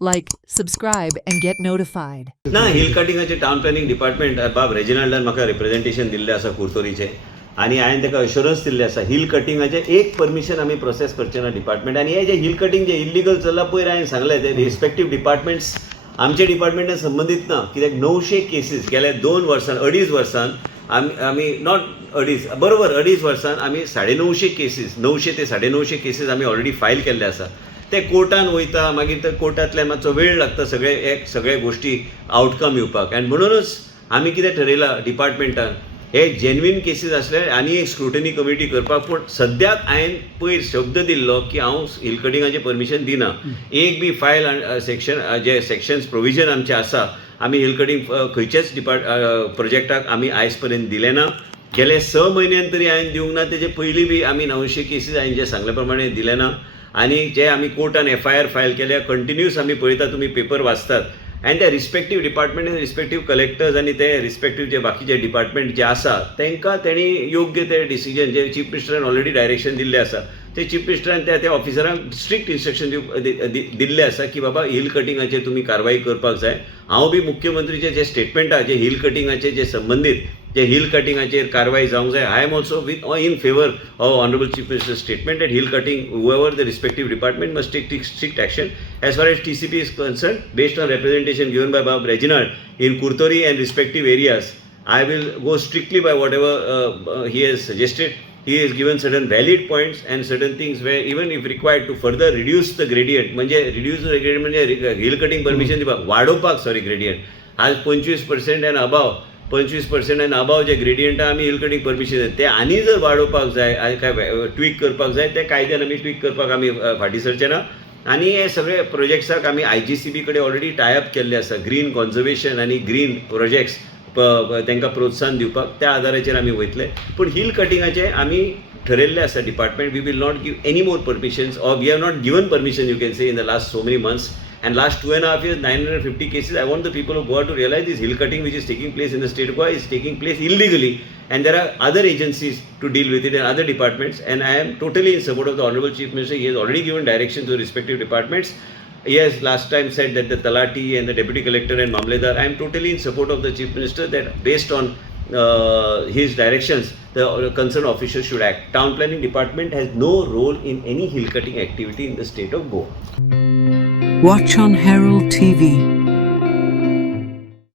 Like, subscribe, and get notified. ना hill कटिंगाचे town planning department बाब रेजिनाल्डान म्हाका रिप्रेझेंटेशन दिल्लें आसा कुर्तोरीचें आनी हांवें ताका अश्युरन्स दिल्लें आसा हिल कटिंगाचें एक परमिशन आमी प्रोसेस करचें ना डिपार्टमेंट आनी हे जे हिल कटिंग जे इल्लिगल चल्लां पयर हांवें सांगलें ते रिस्पेक्टीव डिपार्टमेंट्स आमच्या डिपार्टमेंटान संबंदीत ना कित्याक 900 केसीस गेल्या 2 वर्सां 2.5 वर्सान आमी नॉट 2.5 वर्सान आमी 950 केसीस 900 ते 950 केसीस आमी ऑलरेडी फायल केल्ले आसा ते कोर्टान वयता मागीर ते कोर्टांतल्यान मातसो वेळ लागता सगळे गोश्टी आउटकम येवपाक आनी म्हणूनच आमी कितें ठरयलां डिपार्टमेंटान हे जेन्युइन केसीस आसल्यार आनी एक स्क्रुटनी कमिटी करपाक पूण सद्याक हांवें पयर शब्द दिल्लो की हांव हिल कटिंगाचें परमिशन दिना एक बी फायल सेक्शन जे सेक्शन्स प्रोविजन आमचे आसा आमी हिल कटिंग खंयचेच प्रोजेक्टाक आमी आयज पर्यंत दिलें ना गेले 6 म्हयन्यान तरी हांवें दिवंक ना तेजे पयलीं बी आमी 900 केसीस हांवें जे सांगले प्रमाणे दिले ना आनी जे आमी कोर्टान FIR फायल केल्या कंटिन्यूस आमी पळयता तुमी पेपर वाचतात आनी ते रिस्पेक्टीव डिपार्टमेंट रिस्पेक्टीव कलेक्टर्स आनी ते रिस्पेक्टीव जे बाकीचे डिपार्टमेंट जे आसा तांकां तेणी योग्य ते डिसिजन जे चीफ मिनिस्टरान ऑलरेडी डायरेक्शन दिल्लें आसा ते चीफ मिनिस्टरान त्या ऑफिसरांक स्ट्रिक्ट इन्स्ट्रक्शन दिल्ले आसा की बाबा हिल कटिंगाचेर तुमी कारवाई करपाक जाय हांव बी मुख्यमंत्रीचे जे स्टेटमेंट आहा जे हिल कटिंगाचे जे संबंदीत जे हिल कटिंगाचेर कारवाई जावंक जाय I am also in favour of honourable chief minister statement at hill cutting however the respective department must take strict action as far as TCP is concerned based on representation given by Bob Reginald in Kurtori and respective areas. I will go strictly by whatever he has suggested. He has given certain valid points and certain things where even if required to further reduce the gradient म्हणजे reduce the gradient म्हणजे hill cutting permission दिवपाक वाडोवपाक sorry gradient आज 25% and above 25% and above जे gradient आमी hill cutting permission ते आनी जर वाडोवपाक जाय आनी काय ट्वीक करपाक जाय ते कायद्यान आमी ट्वीक करपाक आमी फाटीं सरचे ना आनी हे सगळे प्रोजेक्ट्साक आमी IGCB कडेन ऑलरेडी टायअप केल्ले आसा ग्रीन कॉन्झर्वेशन आनी ग्रीन प्रोजेक्ट्स तांकां प्रोत्साहन दिवपाक त्या आदाराचेर आमी वयतले पूण हिल कटिंगाचे आमी ठरयल्ले आसा department we will not give any more permissions or we have not given permission you can say in the last so many months and last 2.5 years 950 cases. I want the people of Goa to realize this hill cutting which is taking place in the state of Goa is taking place illegally and there are other agencies to deal with it and other departments and I am totally in support of the Honorable Chief Minister. He has already given direction to respective departments. He has last time said that the Talati and the Deputy Collector and Mamledar, I am totally in support of the Chief Minister that based on his directions the concerned officials should act. Town Planning Department has no role in any hill cutting activity in the state of Goa. Watch on Herald TV.